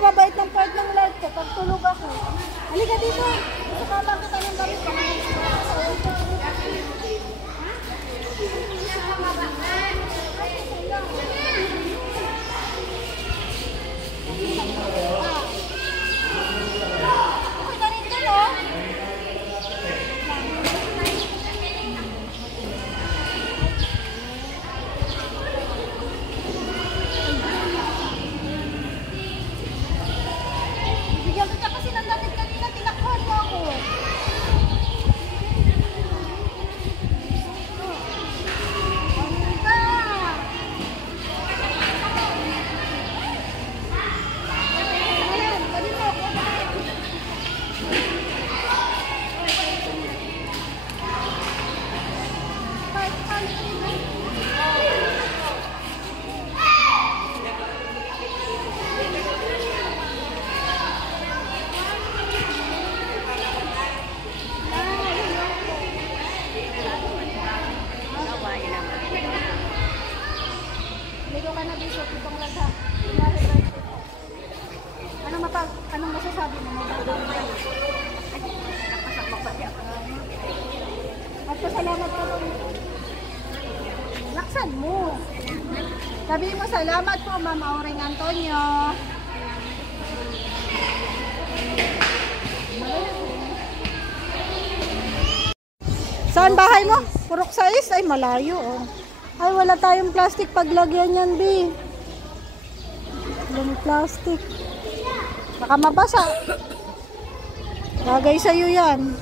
napakababait ng part ng light ko pag tulog ako. Halika dito. Sumama kita ng damit. Anong masasabi mo? Magpasalamat ka rin. Laksan mo. Sabi mo, salamat po, Ma'am Auring Antonio. Saan bahay mo? Purok 6? Ay, malayo. Oh. Ay, wala tayong plastic paglagyan yan, B. Walang plastic. Baka mabasa. Bagay sa'yo yan.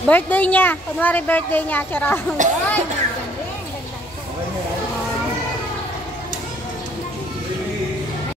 Birthday niya. Kunwari birthday niya. Charang.